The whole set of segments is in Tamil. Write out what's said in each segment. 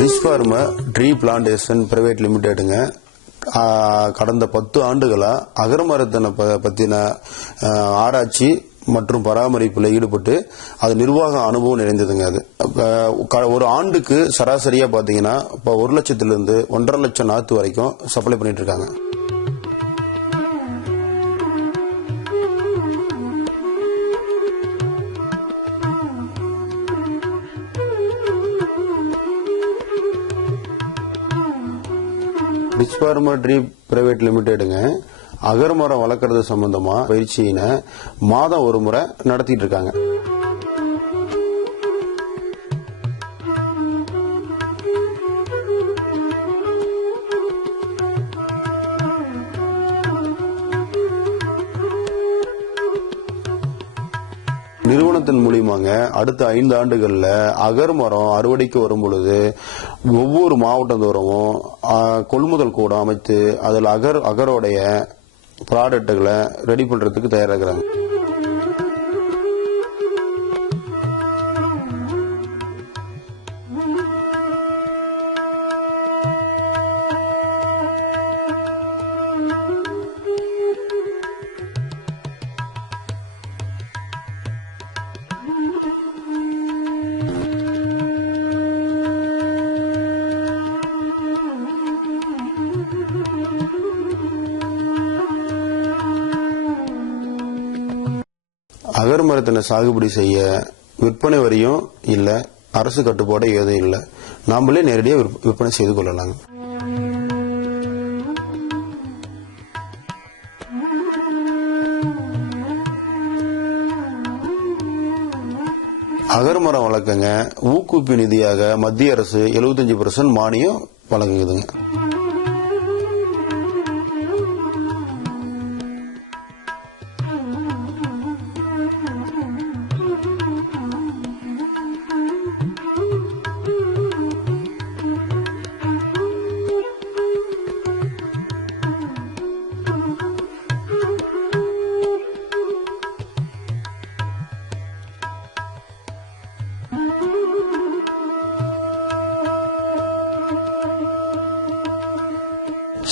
Rich farmer tree plantation private லிமிடெடுங்க கடந்த 10 ஆண்டுகளா அகரமரத்தினை பத்தின ஆராய்ச்சி மற்றும் பராமரிப்புல ஈடுபட்டு அது நிர்வாக அனுபவம் நிறைந்ததுங்க. அது ஒரு ஆண்டுக்கு சராசரியா பாத்தீங்கன்னா இப்ப 1 லட்சத்திலிருந்து 1.5 லட்சம் நாத்து வரைக்கும் சப்ளை பண்ணிட்டு இருக்காங்க. ரிச் ஃபார்மர் ட்ரீ பிரைவேட் லிமிடெடுங்க அகர்மரம் வளர்க்கறது சம்பந்தமா பயிற்சியினை மாதம் ஒரு முறை நடத்திட்டு இருக்காங்க. நிறுவனத்தின் மூலியமாங்க அடுத்த 5 ஆண்டுகள்ல அகர்மரம் அறுவடைக்கு வரும் பொழுது ஒவ்வொரு மாவட்டந்தோறமும் கொள்முதல் கூடம் அமைத்து அதில் அகரோடைய ப்ராடக்டுகளை ரெடி பண்றதுக்கு தயாராகிறாங்க. அகர்மரத்தினை சாகுபடி செய்ய விற்பனை வரியும் இல்ல, அரசு கட்டுப்பாடு ஏதும் இல்ல, நாமளே நேரடியாக விற்பனை செய்து கொள்ளலாம். அகர்மரம் வளர்க்கங்க ஊக்குவிப்பு நிதியாக மத்திய அரசு 75% மானியம் வழங்குதுங்க.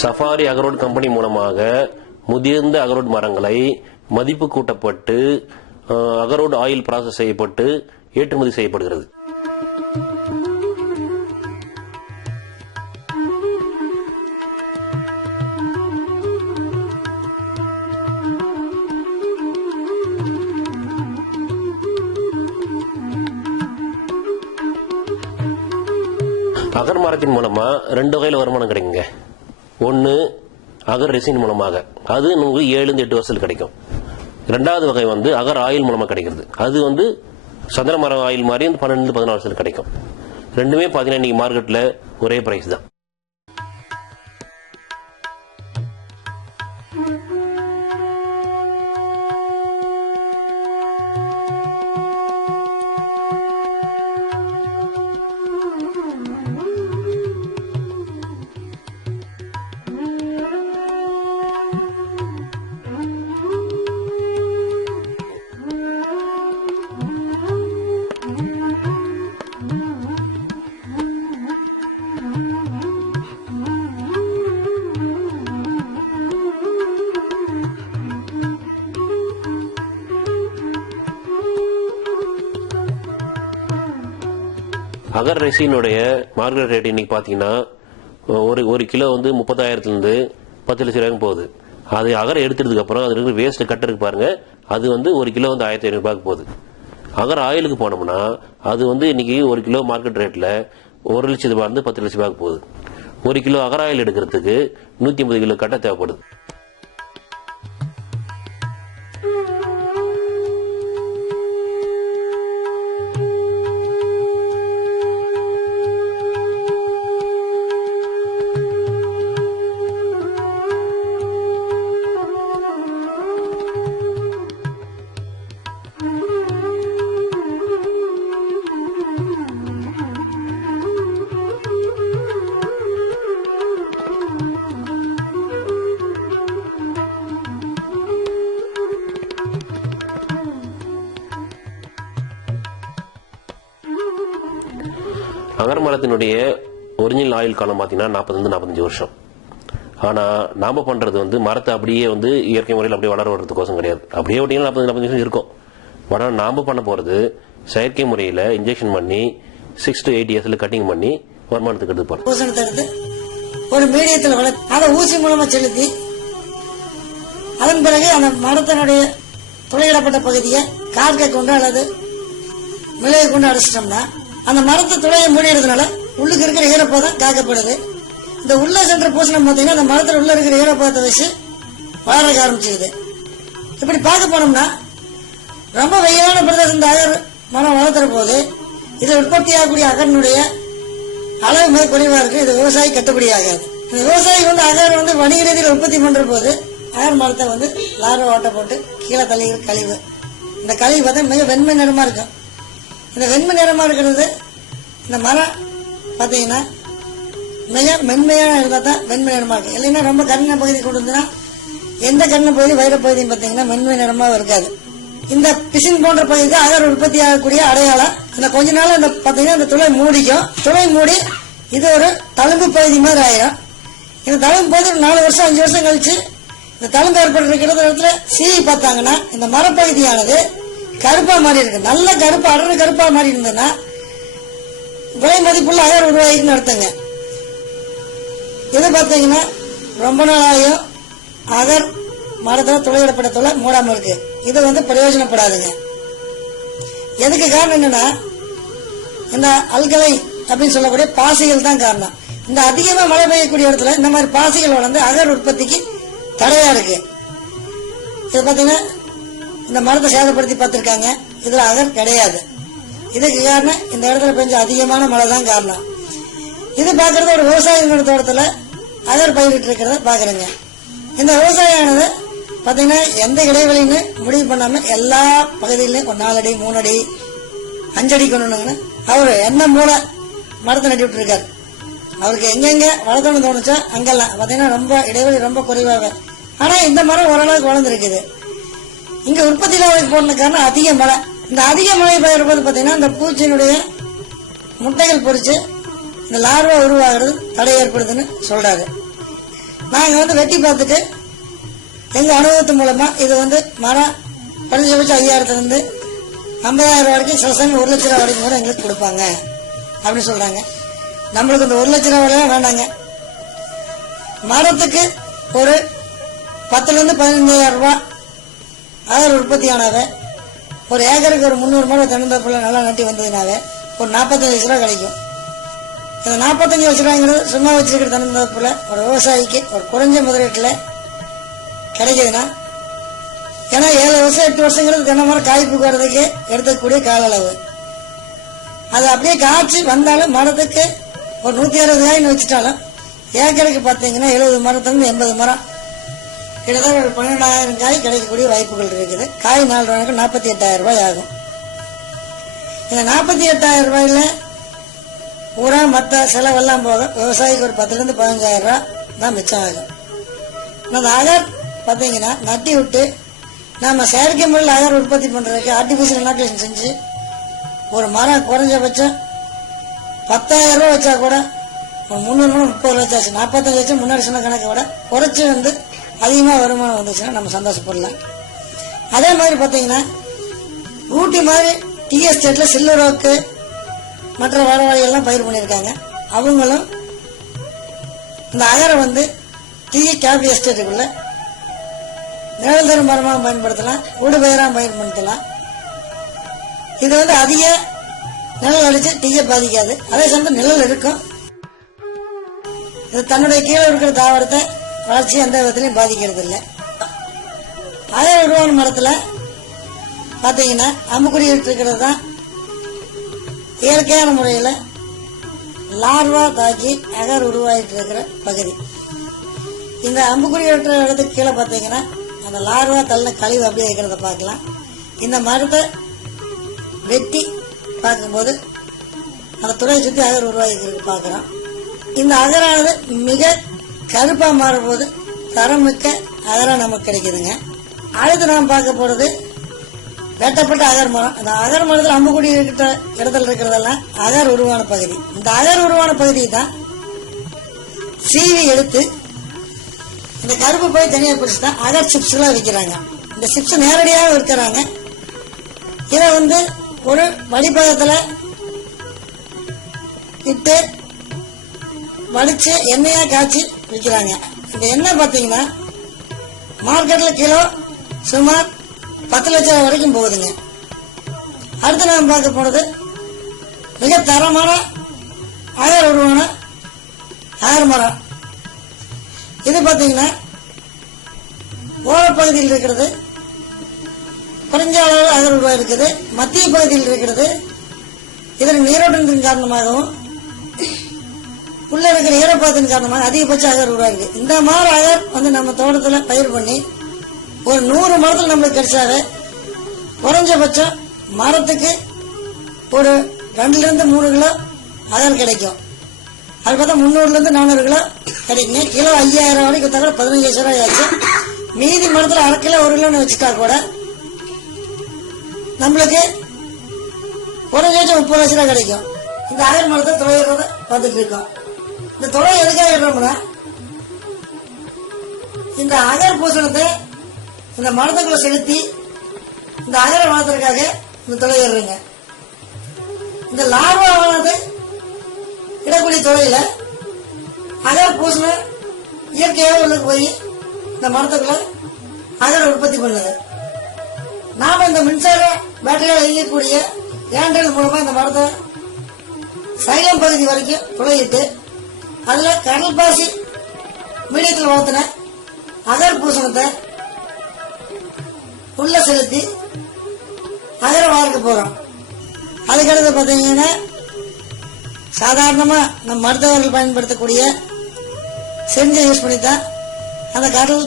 சஃபாரி அகரோட் கம்பெனி மூலமாக முதிர்ந்த அகரோட் மரங்களை மதிப்பு கூட்டப்பட்டு அகரோட் ஆயில் ப்ராசஸ் செய்யப்பட்டு ஏற்றுமதி செய்யப்படுகிறது. அகர் மரத்தின் மூலமா 2 வகையில் வருமானம் கிடைக்குங்க. ஒன்னு அகர் ரெசின் மூலமாக, அது நமக்கு 7-8 வருஷத்துல கிடைக்கும். 2வது வகை அகர் ஆயில் மூலமா கிடைக்கிறது. அது சந்திர மரம் ஆயில் மாதிரி 12-14 வருஷத்துல கிடைக்கும். ரெண்டுமே பாத்தீங்கன்னா இன்னைக்கு மார்க்கெட்ல ஒரே பிரைஸ் தான். அகர் ரெசினுடைய மார்க்கெட் ரேட் இன்னைக்கு பாத்தீங்கன்னா ஒரு கிலோ 30,000 10 லட்சம் ரூபாய்க்கு போகுது. அது அகர் எடுத்ததுக்கு அப்புறம் அது இருக்கிற வேஸ்ட் கட்ட இருக்கு பாருங்க, அது ஒரு கிலோ 1,500 ரூபாய்க்கு போகுது. அகர் ஆயிலுக்கு போனோம்னா அது இன்னைக்கு ஒரு கிலோ மார்க்கெட் ரேட்ல 1 லட்சம் ரூபாய் 10 லட்சம் ரூபாய்க்கு போகுது. ஒரு கிலோ அகர் ஆயில் எடுக்கிறதுக்கு 150 கிலோ கட்ட தேவைப்படுது. அகர் மரத்தினுடைய ஒரிஜினல் ஆயுள் காலம் பார்த்தீங்கன்னா 40-45 வருஷம். ஆனா நாம பண்றது வந்து மரத்தை அப்படியே வந்து இயற்கை முறையில் அப்படியே வளர வர்றதுக்கோசம் கிடையாது. அப்படியே விட்டீங்கன்னா 40-45 வருஷம் இருக்கும். ஆனா நாம பண்ண போறது செயற்கை முறையில இன்ஜெக்ஷன் பண்ணி 6 to 8 இயர்ஸ்ல கட்டிங் பண்ணி வருமானத்துக்கு எடுத்து போறோம். பூசணத்தை எடுத்து ஒரு மீடியத்தில் வளர்த்து அதை ஊசி மூலமா செலுத்தி அதன் பிறகு அந்த மரத்தினுடைய துளையிடப்பட்ட பகுதியை கார்க்கை கொண்டு அல்லது மிளகை கொண்டு அடைச்சிட்டோம்னா அந்த மரத்தை துளையை மூடிடுறதுனால உள்ளுக்கு இருக்கிற ஈரப்பதம் காக்கப்படுது. இந்த உள்ள சென்ற பூசணம் பார்த்தீங்கன்னா அந்த மரத்தில் உள்ள இருக்கிற ஈரப்பதத்தை வச்சு வளர ஆரம்பிச்சிருது. இப்படி பார்க்க போனோம்னா ரொம்ப வெயிலான பிரதேசம் இந்த அகர் மரம் வளர்த்துற போது இதை உற்பத்தி ஆகக்கூடிய அகரனுடைய அளவு மிக குறைவா இருக்கு. இது விவசாயி கட்டுப்படி ஆகாது. இந்த விவசாயி வந்து அகர் வந்து வணிக ரீதியில் உற்பத்தி பண்ற போது அகர் மரத்தை வந்து லார்வா ஓட்ட போட்டு கீழே தள்ளுகிற கழிவு. இந்த கழிவு பார்த்தா மிக வெண்மை நிறமா இருக்கும். இந்த வெண்மை நிறமா இருக்கிறது இந்த மரம் பார்த்தீங்கன்னா மிக மென்மையான இருந்தா தான் வெண்மை நிறமா இருக்கு. இல்லைன்னா ரொம்ப கருண பகுதி கொண்டு வந்துன்னா எந்த கருண பகுதி வைர பகுதியும் பார்த்தீங்கன்னா மென்மை நிறமா இருக்காது. இந்த பிசின் போன்ற பகுதிக்கு அகர் உற்பத்தி ஆகக்கூடிய அடையாளம். இந்த கொஞ்ச நாள் இந்த பார்த்தீங்கன்னா இந்த துளை மூடிக்கும். துளை மூடி இது ஒரு தழும்பு பகுதி மாதிரி ஆயிரும். இந்த தழும்பு பகுதி ஒரு 4 வருஷம் 5 வருஷம் கழிச்சு இந்த தழும்பு ஏற்பட்டிருக்கிற இடத்துல சீவி பார்த்தாங்கன்னா இந்த மரப்பகுதியானது கருப்பா மாறி இருக்கு. நல்ல கருப்பா அடர்ந்து கருப்பா மாறி இருந்ததுன்னா விலை மதிப்புள்ள அகர் உருவாகின்னு அர்த்தங்க. இது பார்த்தீங்கன்னா ரொம்ப நாளாயும் அகர் மரத்தில் துளையிடப்பட்ட துளை மூடாம இருக்கு. இது வந்து பிரயோஜனப்படாதுங்க. எதுக்கு காரணம் என்னன்னா இந்த அல்கலை அப்படின்னு சொல்லக்கூடிய பாசிகள் தான் காரணம். இந்த அதிகமா மழை பெய்யக்கூடிய இடத்துல இந்த மாதிரி பாசிகள் வளர்ந்து அகர் உற்பத்திக்கு தடையா இருக்கு. இது பாத்தீங்கன்னா இந்த மரத்தை சேதப்படுத்தி பார்த்திருக்காங்க. இதுல அகர் கிடையாது. இதுக்கு காரணம் இந்த இடத்துல பெஞ்ச அதிகமான மழை தான் காரணம். இது பாக்குறது ஒரு விவசாயிகளோட தோட்டத்துல அகர் பயிரிட்டு இருக்கிறத பாக்குறேங்க. இந்த விவசாயியானது பாத்தீங்கன்னா எந்த இடைவெளின்னு முடிவு பண்ணாம எல்லா பகுதியிலையும் ஒரு 4 அடி 3 அடி 5 அடி கொண்டு அவரு என்ன மூல மரத்தை நட்டி விட்டு இருக்காரு. அவருக்கு எங்கெங்க வளர்த்தோன்னு தோணுச்சோ அங்கெல்லாம் பாத்தீங்கன்னா ரொம்ப இடைவெளி ரொம்ப குறைவாக. ஆனா இந்த மரம் ஓரளவுக்கு வளர்ந்துருக்குது. இங்க உற்பத்தியில போன காரணம் அதிக மழை. இந்த அதிக மழை பெய்யறது பாத்தீங்கன்னா இந்த பூச்சியினுடைய முட்டைகள் பொறிச்சு இந்த லார்வா உருவாகிறது தடை ஏற்படுதுன்னு சொல்றாரு. நாங்க வந்து வெட்டி பார்த்துட்டு எங்க அனுபவத்து மூலமா இது வந்து மரம் குறைஞ்சபட்சம் 5000 இருந்து 50,000 வரைக்கும் சில சமயம் 1 லட்சம் ரூபாய் வரைக்கும் கூட எங்களுக்கு கொடுப்பாங்க அப்படின்னு சொல்றாங்க. நம்மளுக்கு இந்த 1 லட்சம் ரூபாய் விலையா வேண்டாங்க. மரத்துக்கு ஒரு 10,000 இருந்து 15,000 ரூபாய் அகர் உற்பத்தியானவே ஒரு ஏக்கருக்கு ஒரு 300 மரம் தென்னந்தோப்புல நல்லா நட்டி வந்ததுனாவே ஒரு 45 லட்சம் ரூபாய் கிடைக்கும். இந்த 45 லட்சம் ரூபாய்ங்கிறது சும்மா வச்சிருக்கிற தென்னந்தோப்புல ஒரு விவசாயிக்கு ஒரு குறைஞ்ச முதலீட்டுல கிடைக்குதுன்னா, ஏன்னா 7 வருஷம் 8 வருஷங்கிறது தென்னை மரம் காய்ப்புக்கு வர்றதுக்கு எடுத்துக்கூடிய கால அளவு. அது அப்படியே காய்ச்சி வந்தாலும் மரத்துக்கு ஒரு 160 காய்னு வச்சுட்டாலும் ஏக்கருக்கு பார்த்தீங்கன்னா 70 மரத்துலேருந்து 80 மரம் கிட்டத்தட்ட ஒரு 12,000 காய் கிடைக்கக்கூடிய வாய்ப்புகள் இருக்குது. காய் 4 ரூபாய்க்கு 48,000 ரூபாய் ஆகும். இந்த 48,000 ரூபாயில பூரா மற்ற செலவெல்லாம் போக விவசாயிக்கு ஒரு 10,000 இருந்து 15,000 ரூபாய் தான் மிச்சம் ஆகும். அந்த அகர் பார்த்தீங்கன்னா நட்டி விட்டு நாம செயற்கை முறையில் அகர் உற்பத்தி பண்றதுக்கு ஆர்டிபிஷியல் இனாகுலேஷன் செஞ்சு ஒரு மரம் குறைஞ்சபட்சம் 10,000 ரூபாய் வச்சா கூட ஒரு 300 மரம் 30 லட்சம் ஆச்சு. 45 லட்சம் முன்னாடி சொன்ன கணக்கை விட குறைச்சி வந்து அதிகமாக வருமானம் வந்துச்சுன்னா நம்ம சந்தோஷப்படலாம். அதே மாதிரி பார்த்தீங்கன்னா ஊட்டி மாதிரி டீ எஸ்டேட்ல சில்வர் ஓக்கு மற்ற வரவாளிகள்லாம் பயிர் பண்ணியிருக்காங்க. அவங்களும் இந்த அகரை வந்து டீ காபி எஸ்டேட்டுக்குள்ள நிழல் தரும் மரமாக பயன்படுத்தலாம், ஊடு பயிராக பயன்படுத்தலாம். இது வந்து அதிக நிழல் அடிச்சு டீயை பாதிக்காது. அதே சமயம் நிழல் இருக்கும். இது தன்னுடைய கீழே இருக்கிற தாவரத்தை வளர்ச்சி எந்த விதத்திலையும் பாதிக்கிறது இல்லை. அதே உருவான மரத்துல பாத்தீங்கன்னா அம்புக்குறி இருக்கிறது தான் இயற்கையான முறையில் லார்வா தாக்கி அகர் உருவாகிட்டு இருக்கிற பகுதி. இந்த அம்புக்குறி இருக்கிற இடத்துக்கு கீழே பார்த்தீங்கன்னா அந்த லார்வா தள்ள கழிவு அப்படியே இருக்கிறத பார்க்கலாம். இந்த மரத்தை வெட்டி பார்க்கும்போது அந்த துறையை சுற்றி அகர் உருவாகி பார்க்குறோம். இந்த அகரானது மிக கருப்பா மாறும்போது தரமிக்க அகரா நமக்கு கிடைக்குதுங்க. அடுத்து நாம் பார்க்க போறது வெட்டப்பட்ட அகர் மரம். அந்த அகர் மரத்தில் அம்புக்குடி இருக்கிற இடத்துல இருக்கிறதெல்லாம் அகர் உருவான பகுதி. இந்த அகர் உருவான பகுதியை தான் சீவி எடுத்து இந்த கருப்பு போய் தனியா பிடிச்சு தான் அகர் சிப்ஸ் எல்லாம் விற்கிறாங்க. இந்த சிப்ஸ் நேரடியாக விற்கிறாங்க. இதை வந்து ஒரு வடிப்பகத்துல இட்டு வடிச்சு எண்ணெயா காய்ச்சி விற்கிறாங்க. இந்த எண்ணெய் பாத்தீங்கன்னா மார்க்கெட்ல கிலோ சுமார் 10 லட்சம் வரைக்கும் போகுதுங்க. அடுத்து நாம் பார்க்க போனது மிக தரமான அகர் உருவான அகர் மரம். இது பாத்தீங்கன்னா ஓரப்பகுதியில் இருக்கிறது குறைஞ்ச அளவில் அகர் உருவா இருக்குது. மத்திய பகுதியில் இருக்கிறது. இதன் நீரோட்டத்தின் காரணமாகவும் உள்ள இருக்கிற ஈரப்பதத்தின் காரணமாக அதிகபட்ச அகர் உருவாகுது. இந்த மாதிரி அகர் வந்து நம்ம தோட்டத்துல பயிர் பண்ணி ஒரு 100 மரத்தில் நம்மளுக்கு கிடைச்சாவே குறைஞ்சபட்சம் மரத்துக்கு ஒரு 2 ல இருந்து 3 கிலோ அகர் கிடைக்கும். அது பார்த்தா 300 ல இருந்து 400 கிலோ கிடைக்குங்க. கிலோ 5000 வரைக்கும் கொடுத்தா கூட 15 ரூபாய் ஆச்சு. மீதி மரத்துல 1/2 கிலோ 1 கிலோன்னு வச்சுட்டா கூட நம்மளுக்கு குறைஞ்சபட்சம் 30 லட்சம் ரூபாய் கிடைக்கும். இந்த அகர் மரத்தை துளையிறத பார்த்துட்டு இருக்கோம். இந்த துளை எதுக்காக இடுறோம்னா இந்த அகர் பூசணத்தை இந்த மரத்துக்குள்ள செலுத்தி இந்த அகரை வளர்த்துறதுக்காக இந்த துளை இடுறீங்க. இந்த லார்வாவானது இடக்கூடிய துளையில அகர் பூசணம் இயற்கையாக உள்ள போய் இந்த மரத்துக்குள்ள அகரை உற்பத்தி பண்ணுது. நாம இந்த மின்சார பேட்டரியால் இயக்கக்கூடிய ஏண்டல் மூலமா இந்த மரத்தை சைலம் பகுதி வரைக்கும் துளையிட்டு அதுல கடல் பாசி மீடியத்தில் வளர்த்தின அகர் பூசணத்தை உள்ள செலுத்தி அகர வளர்க்க போறோம். அதுக்கடுத்து பாத்தீங்கன்னா சாதாரணமா நம்ம மருத்துவர்கள் பயன்படுத்தக்கூடிய செஞ்ச யூஸ் பண்ணித்தான் அந்த கடல்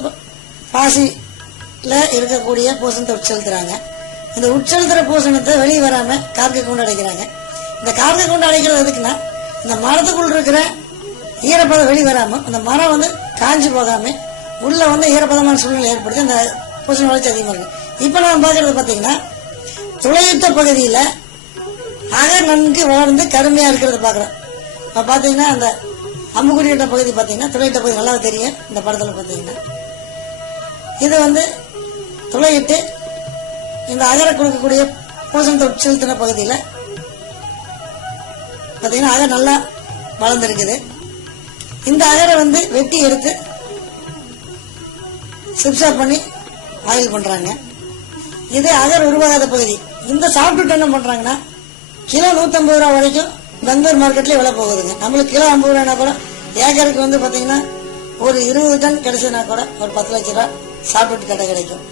பாசில இருக்கக்கூடிய பூசணத்தை உட்செலுத்துறாங்க. இந்த உட்செலுத்துற பூசணத்தை வெளியே வராம கார்க்கை கொண்டு அடைக்கிறாங்க. இந்த கார்க்கை கொண்டு அடைக்கிறது எதுக்குன்னா இந்த மரத்துக்குள்ள இருக்கிற ஈரப்பதம் வெளியே வராம அந்த மரம் வந்து காஞ்சி போகாம உள்ள வந்து ஈரப்பதமான சூழ்நிலை ஏற்படுத்தி அந்த பூசண வளர்ச்சி அதிகமா இருக்கு. இப்ப நம்ம பாக்குறது பாத்தீங்கன்னா துளையிட்ட பகுதியில அகர் நன்கு வளர்ந்து கருமையா இருக்கிறத பாக்குறோம். இப்ப பாத்தீங்கன்னா அந்த அம்புக்குடியிட்ட பகுதி பாத்தீங்கன்னா துளையிட்ட பகுதி நல்லா தெரியும். இந்த படத்துல பாத்தீங்கன்னா இது வந்து துளையிட்டு இந்த அகரை கொடுக்கக்கூடிய பூசணத்தை உட்செலுத்தின பகுதியில பாத்தீங்கன்னா அகர் நல்லா வளர்ந்துருக்குது. இந்த அகரை வந்து வெட்டி எடுத்து சிப்ஸா பண்ணி ஆயில் பண்றாங்க. இது அகர் உருவாகாத பகுதி. இந்த சாப்பிட்டுட்டு என்ன பண்றாங்கன்னா கிலோ 150 ரூபா வரைக்கும் பெங்களூர் மார்க்கெட்ல விலை போகுதுங்க. நம்மளுக்கு கிலோ 50 ரூபாய்னா கூட ஏக்கருக்கு வந்து பாத்தீங்கன்னா ஒரு 20 டன் கிடைச்சதுன்னா கூட ஒரு 10 லட்சம் ரூபாய் சாப்பிட்டு கடை கிடைக்கும்.